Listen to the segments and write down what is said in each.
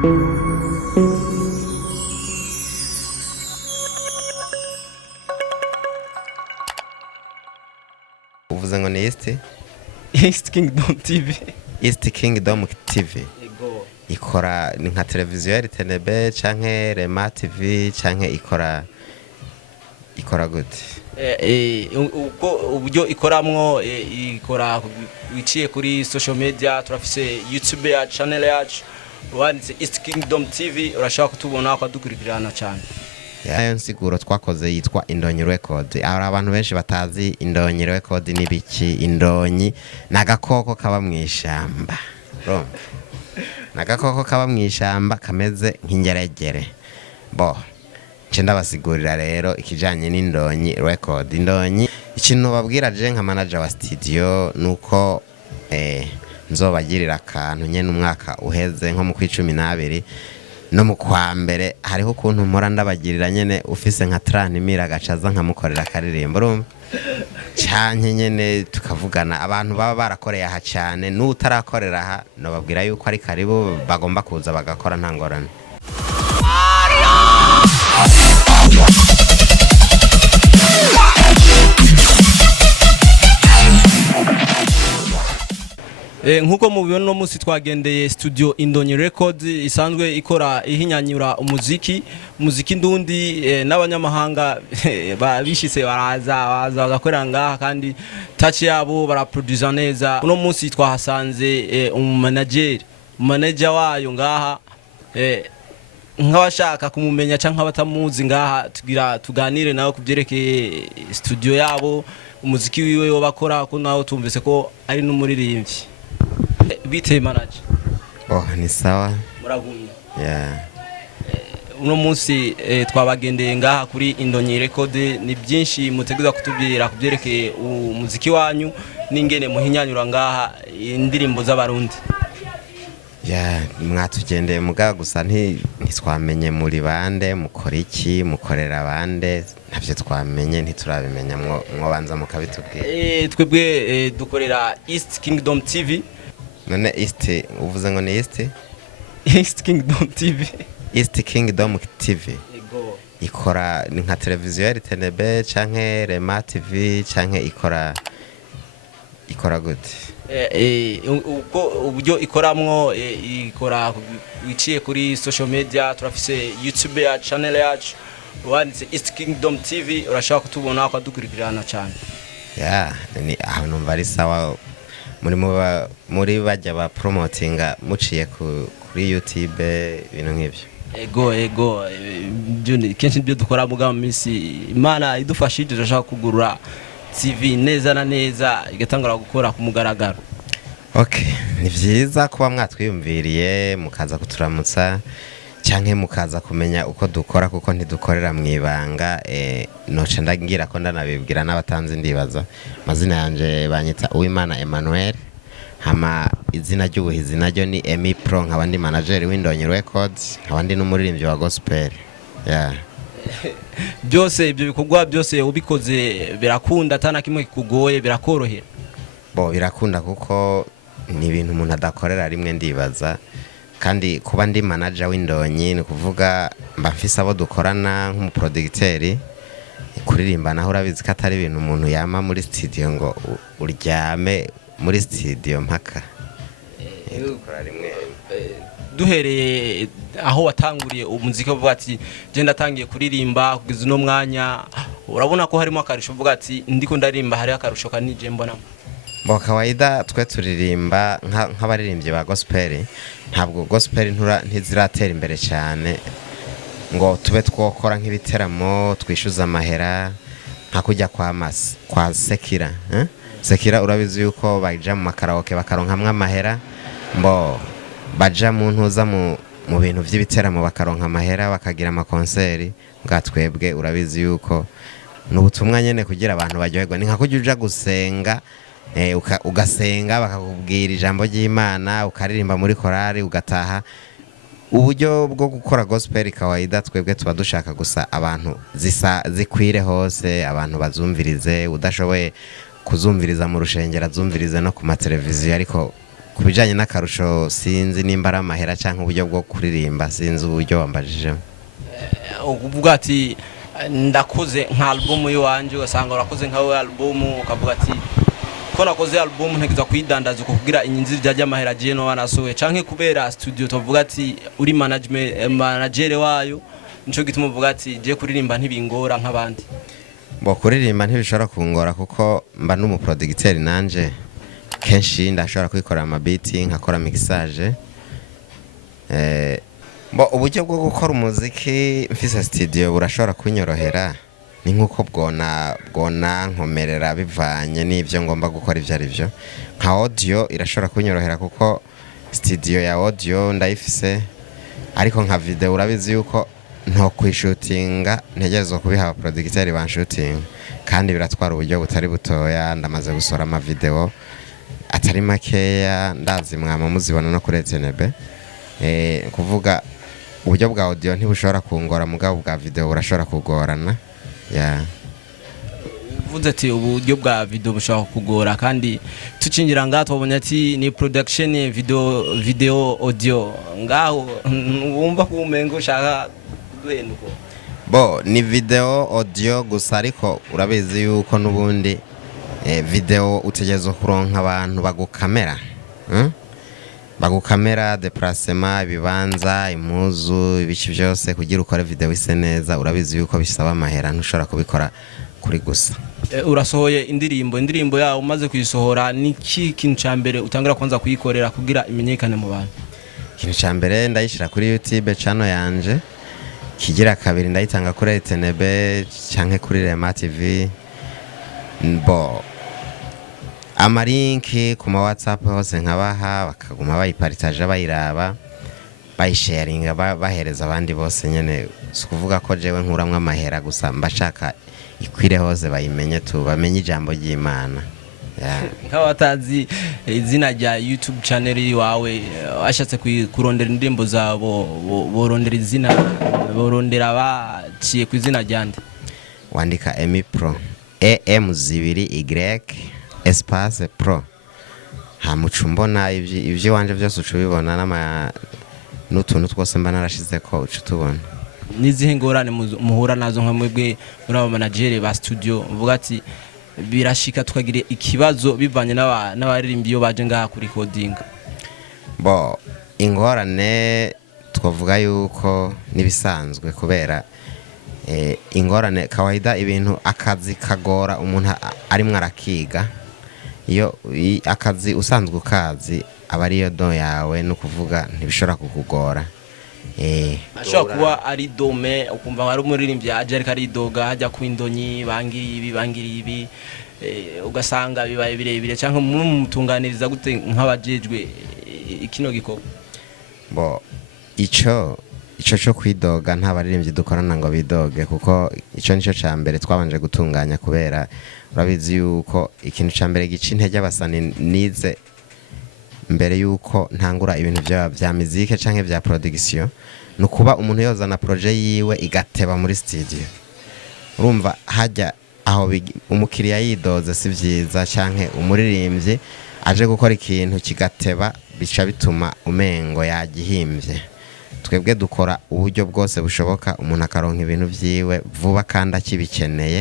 uvuze ngo ni East Kingdom TV. East Kingdom TV. Ego. Ikora ni nka televiziyo ya RTNB canke Rema TV canke ikora gute? Uko uburyo ikoramwo ikora wiciye kuri social media, turafise YouTube ya channel yacu wanditse East Kingdom TV, urashaka kutubona akadukurikirana cyane. Yayo nsiguro twakoze yitwa Indonyi Record. Ari abantu benshi batazi Indonyi Record ni biki. Indonyi nagakoko kaba mwishamba. Nagakoko kaba mwishamba kameze nk'ingeregere. Chenda basigurira rero ikijanye n'Indonyi Record. Indonyi ikintu babwira je nka manager wa studio nuko nzobagirira akantu nyene umwaka uheze nko mu 12 no mu kwa mbere hariho ukuntu mpora ndabagirira nyene ufise nka 30 agacaza nkamukorera akaririmbo urumva cyane nyene tukavugana abantu baba barakoreye aha cyane n'utarakorera aha no babwira yuko ari karibu bagomba kuza bagakora ntangorane. Nkuko mubibona no musi twagendeye studio Indonyi Record isanzwe ikora ihinyanyura umuziki ndundi n'abanyamahanga babishitse baraza bagakorera ngaha kandi touch yabo baraproducer neza. Uno musi twahasanze manager wayo ngaha nk'abashaka kumumenya canke abatamuzi ngaha tugira tuganire nawe kubyerekeye studio yabo umuziki wiwe wo bakora ko nawe tumvise ko ari n'umuririmbyi. Bite manager? Ni sawa. Muragumye. Yeah. Uno munsi twabagendeye ngaha kuri Indonyi Record, ni byinshi mutegeza kutubwira kubyerekeye umuziki wanyu n'ingene muhinyanyura ngaha indirimbo z'abarundi. Mwatugendeye mugaga gusa ntitwamenye muri bande mukora iki mukorera bande ntabyo twamenye ntiturabimenya mwo banza mukabitubwira. Twebwe dukorera East Kingdom TV. None uvuze ngo ni East Kingdom TV. East Kingdom TV. Ego. Ikora ni nka televiziyo ya RTNB canke Rema TV canke ikora gute? Uko uburyo ikoramwo ikora wiciye kuri social media, turafise YouTube ya channel yacu wanditse East Kingdom TV, urashaka kutubona akadukurikirana cyane. Ni ahantu mvari sawa muri bajya ba promotinga muciye kuri YouTube ibintu nk'ibyo. Ego kenshi byo dukora mu minsi Imana idufashije turashaka kugurura TV neza na neza igatangura gukora ku mugaragaro. Ni vyiza kuba mwatwiyumviriye mukaza kuturamutsa canke mukaza kumenya uko dukora kuko ntidukorera mwibanga. Noce ndagira ko ndanabibwira n'abatanzi ndibaza mazina yanje banyita Uwimana Emmanuel, hama izina ry'ubuhizi naryo ni Emmy Pro, nkaba ndi manager w'Indonyi Records, nkaba ndi n'umuririmbyi wa gospel. Byose ibyo bikorwa byose ubikoze birakunda atana kimwe kikugoye birakorohera? Birakunda kuko ni ibintu umuntu adakorera rimwe ndibaza, kandi kuba ndi manager w'Indonyi ni kuvuga mba mfise abo dukorana nk'umuproducteur. Kuririmba naho urabizi ko atari ibintu umuntu yama muri studio ngo uryame muri studio mpaka. Dukora rimwe. Duhereye aho watanguriye umuziki uvuga ati je ndatangiye kuririmba kugeza no mwanya, urabona ko harimo akarisho uvuga ati ndiko ndarimba hari akarusho kanije mbona? Kawaida twe turirimba nk'abaririmbyi ba gospel, ntabwo gospel ntiziratera imbere cyane ngo tube twokora nk'ibiteramo twishyuza amahera nka kujya kwa Sekira. Sekira urabizi yuko baja mu makaraoke bakaronkamwe amahera, baja mu ntuza mu bintu by'ibiteramo bakaronka amahera bakagira amakonseri. Bwa twebwe urabizi yuko n'ubutumwa nyene kugira abantu baryoherwa, ni nka kujya uja gusenga ugasenga bakakubwira ijambo ry'Imana ukaririmba muri korari ugataha. Uburyo bwo gukora gospel kawaida twebwe tuba dushaka gusa abantu zikwire hose, abantu bazumvirize, udashoboye kuzumviriza mu rushengera zumvirize no ku mateleviziyo, ariko kubijanye n'akarusho sinzi nimba ari amahera canke uburyo bwo kuririmba sinzi uburyo wambajije. Uvuga ati ndakoze nka album yiwanje ugasanga urakoze nka album ukavuga ati ko nakoze album ntegeza kuyidandaza kugira inyinzi rya amahera je no wanasowe canke kubera studio tuvuga ati uri manager wayo nico gituma uvuga ati je kuririmba ntibingora nk'abandi. Bo kuririmba ntibishobora kungora kuko mba n'umuproducteur nanje kenshi ndashobora kwikorera amabiti nkakora mixage. Bo uburyo bwo gukora umuziki mfise studio burashobora kunyorohera ni nkuko bwona nkomerera bivanye n'ivyo ngomba gukora ivyo ari byo. Nka audio irashobora kunyorohera kuko studio ya audio ndayifise, ariko nka video urabizi yuko nto kwishutinga ntegerezwa kubiha producteur banshooting kandi biratwara uburyo butari butoya. Ndamaze gusora ama video atari makeya ndazi mwama muzibona no kuri TNB. Kuvuga uburyo bwa audio ntibushobora kungora, mugabo bwa video burashobora kugorana. Uvuze ati uburyo bwa video bushobora kugora, kandi tucinjira ngaho twabonye ati ni production video audio ngaho wumva ko umengo ushaka duhenuko. Bo ni video audio gusa, ariko urabizi yuko nubundi video utegerezwa kuronka abantu bagukamera, bagukamera déplacement, ibibanza, impuzu, ibici byose kugira ukore video ise neza. Urabizi yuko bisaba amahera, ntushobora kubikora kuri gusa. Urasohoye indirimbo yawe umaze kuyisohora, niki kintu cyambere utangira kwanza kuyikorera kugira imenyekane mu bantu? Kintu cyambere ndayishira kuri YouTube channel yanje, kigira kabiri ndayitanga kuri TNB canke kuri Rema TV. Bo amarinki ku ma WhatsApp hose nkabaha, bakaguma bayipartage, bayiraba, bayisharinga, bahereza abandi bose nyene. Kuvuga ko jewe nkuramwe amahera gusa, mbashaka ikwire hose bayimenye bamenye ijambo ry'Imana. Nk'abatazi izina rya YouTube channel yawe, ashatse kurondera indirimbo zabo borondera izina, borondera baciye ku izina ryande? Wandika Emmy Pro, EM2Y espace Pro. Hamucumbona ivyo wanje byose ucubibona n'utuntu twose mba narashize ko ucutubona. Nizihe ngorane muhura nazo nka mwebwe muri aba manager ba studio? Uvuga ati birashika tukagira ikibazo bivanye n'abaririmbyi yo baje ngaha kuri recording. Bo ingorane twavuga yuko nibisanzwe, kubera ingorane kawaida ibintu akazi kagora umuntu arimwe arakiga. Iyo akazi usanzwe ukazi aba ariyo do yawe, no kuvuga ntibishobora kukugora. Ashobora kuba ari dome ukumva hari umuririmbyi aje ariko aridoga hajya ku indonyi bangiri ibi, ugasanga bibaye birebire cyangwa mutunganiriza gute nk'abajejwe ikino gikorwa? Bo ico cyo kwidoga nta baririmbyi dukorana ngo bidoge, kuko ico nico cyambere twabanje gutunganya, kubera urabizi yuko ikintu cyambere gica intege abasani nize mbere yuko ntangura ibintu bya muzike canke bya production, nukuba umuntu yozana projet yiwe igateba muri studio. Urumva hajya aho umukiriya yidoze si vyiza, canke umuririmbyi aje gukora ikintu kigateba bica bituma umengo yagihimbye. Twebwe dukora uburyo bwose bushoboka umuntu akaronka ibintu vyiwe vuba kandi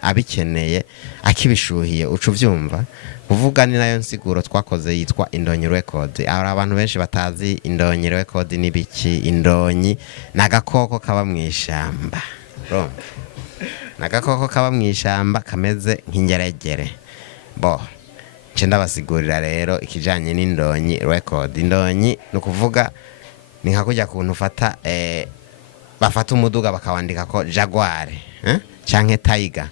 abikeneye akibishuhiye ucu vyumva. Kuvuga ni nayo nsiguro twakoze yitwa Indonyi Record. Abantu benshi batazi Indonyi Record ni biki. Indonyi nagakoko kaba mwishamba, nagakoko kaba mwishamba kameze nk'ingeregere. Bo cenda basigurira rero ikijanye n'Indonyi Record. Indonyi nukuvuga ni nka kujya kuntu ufata bafata umuduga bakawandika ko Jaguar canke Tiger,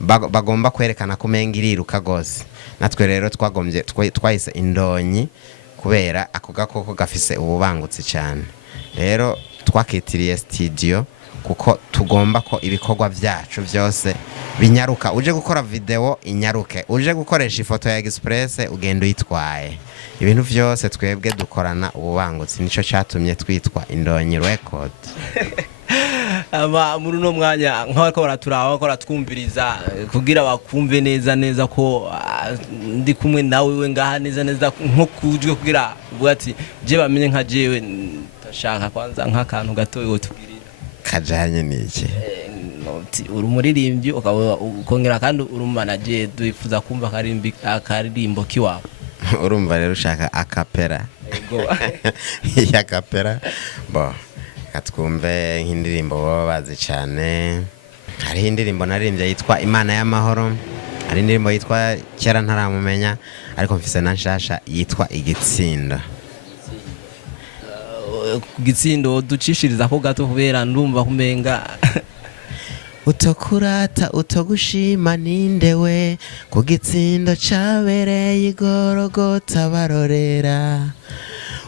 bagomba kwerekana ko menga iriruka gose. Natwe rero twahise Indonyi kubera ako gakoko gafise ububangutse cyane. Rero twakitiriye studio kuko tugomba ko ibikorwa byacu byose binyaruka. Uje gukora video inyaruke, uje gukoresha ifoto ya express ugenda uyitwaye. Ibintu byose twebwe dukorana ububangutse, nico cyatumye twitwa Indonyi Record. aba muri no mwanya nk'abariko baraturaba bakora twumviriza kugira bakumve neza ko ndi kumwe nawe we ngaha neza nko kujwe kugira uvuga ati je bamenye nka jewe ndashaka kwanza nk'akantu gatoye wotubwirira kajanye niki uri umuririmbyi ukongera kandi uri manager duifuza kumva akaririmbo kiwawe urumva rero ushaka akapera yego ya kapera bo katwumve nk'indirimbo baba bazi cyane hari indirimbo naririmbye yitwa Imana y'amahoro hari indirimbo yitwa kera ntaramumenya ariko mfise na nshasha yitwa igitsindo gitsindo ducishiriza ko gato kubera ndumva kumenga utokurata utogushima nindewe ku gitsindo cabereye igorogota barorera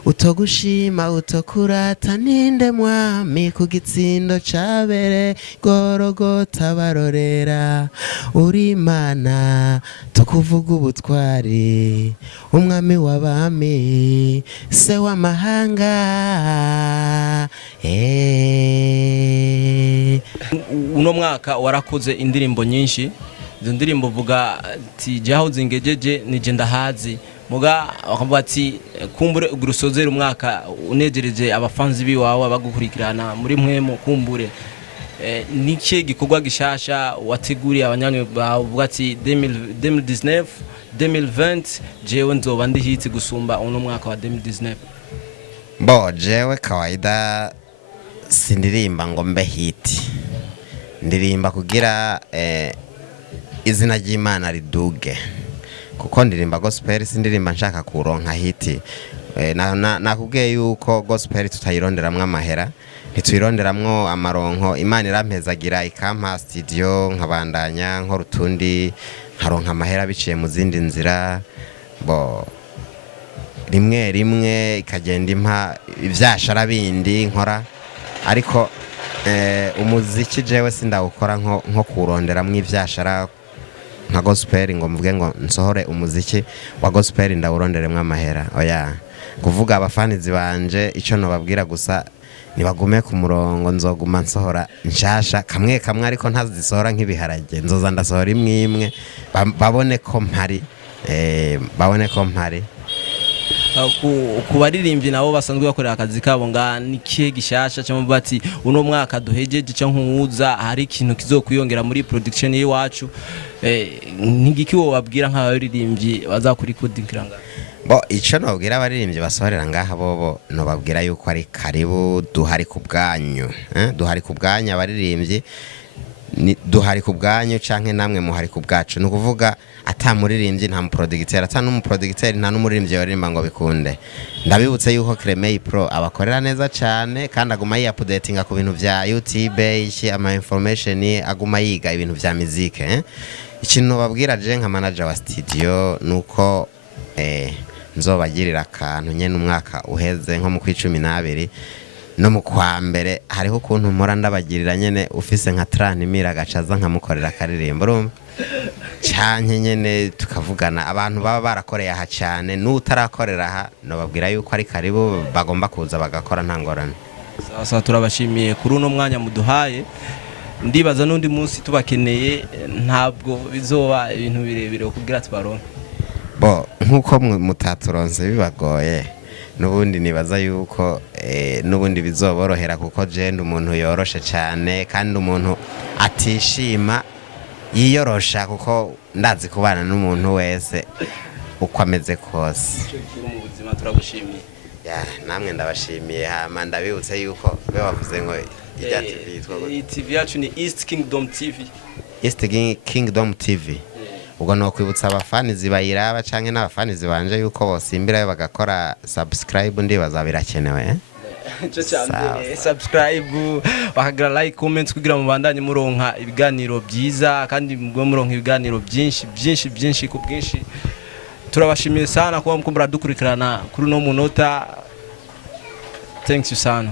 utogushima utokurata ninde mwami ku gitsindo cabereye igorogota barorera uri Imana tukuvuga ubutwari umwami w'abami se w'amahanga uno mwaka warakoze indirimbo nyinshi izo ndirimbo vuga ati jaho zingejeje nije ndahazi muga bakavuga ati kumbure ugurusozera umwaka unejereje abafanzi biwawe abagukurikirana muri mwemo kumbure niki gikorwa gishasha wateguriye abanywanyi bavuga ati 2019 2020 jewe nzoba ndi hiti gusumba uno mwaka wa 2019 bo jewe kawaida sindirimba ngo mbe hiti ndirimba kugira izina ry'Imana riduge kuko ndirimba gospel sindirimba nshaka kuronka hiti nakubwiye yuko gospel tutayironderamwe amahera ntituyironderamwo amaronko Imana irampezagira ikampa studio nkabandanya nko rutundi nkaronka amahera biciye mu zindi nzira bo rimwe ikagenda impa ivyashara bindi nkora ariko umuziki jewe sindawukora nko kuronderamwo ivyashara nka gospel ngo mvuge ngo nsohore umuziki wa gospel ndawuronderemwe amahera oya kuvuga abafanizi banje ico no babwira gusa nibagume ku murongo nzoguma nsohora nshasha kamwe ariko ntazisohora nk'ibiharage nzoza ndasohora imwe babone ko mpari ku baririmbyi nabo basanzwe bakorera akazi kabo nga nikihe gishasha cyangwa bati uno mwaka duhejeje cyangwa nkuza hari ikintu kizokwiyongera muri production yiwacu nk'igiki wo babwira nk'abaririmbyi bazakurikudikiranga bo ico no babwira abaririmbyi basohorera ngaha bobo no babwira yuko ari karibu duhari ku bwanyu duhari ku bwanyu abaririmbyi duhari ku bwanyu canke namwe muhari ku bwacu no kuvuga ata muririmbyi nta muproducteur ata n'umuproducteur nta n'umuririmbyi baririmba ngo bikunde ndabibutse yuko Emmy Pro abakorera neza cyane kandi aguma yi-updatinga ku bintu vya YouTube iki ama information aguma yiga ibintu vya musique ikintu babwira je nka manager wa studio nuko nzobagirira akantu nyene umwaka uheze nko mu 12 no mu kwa mbere hariho ukuntu mpora ndabagirira nyene ufise nka 30,000 agacaza nkamukorera akaririmbo urumva cyane nyene tukavugana abantu baba barakoreye aha cyane n'utarakorera aha no babwira yuko ari karibu bagomba kuza bagakora ntangorane sasa turabashimiye kuri uno mwanya muduhaye ndibaza n'undi munsi tubakeneye ntabwo bizoba ibintu birebire kugira tubaronke bo nkuko mutaturonse bibagoye nubundi nibaza yuko nubundi bizoborohera kuko jende umuntu yoroshe cyane kandi umuntu atishima yiyorosha kuko ndazi kubana n'umuntu wese uko ameze kose mu buzima turagushimiye namwe ndabashimiye hama ndabibutse yuko be bavuze ngo ijya TV yitwa TV yacu ni East Kingdom TV ubwo no kwibutsa abafanizi bayiraba canke n'abafanizi banje yuko bosimbirayo bagakora subscribe ndibaza birakenewe subscribe bakagira like comment kugira mubandanye muronka ibiganiro byiza kandi mugwe muronka ibiganiro byinshi ku bwinshi turabashimiye sana kuba mukumbura dukurikirana kuri no munota thanks you sana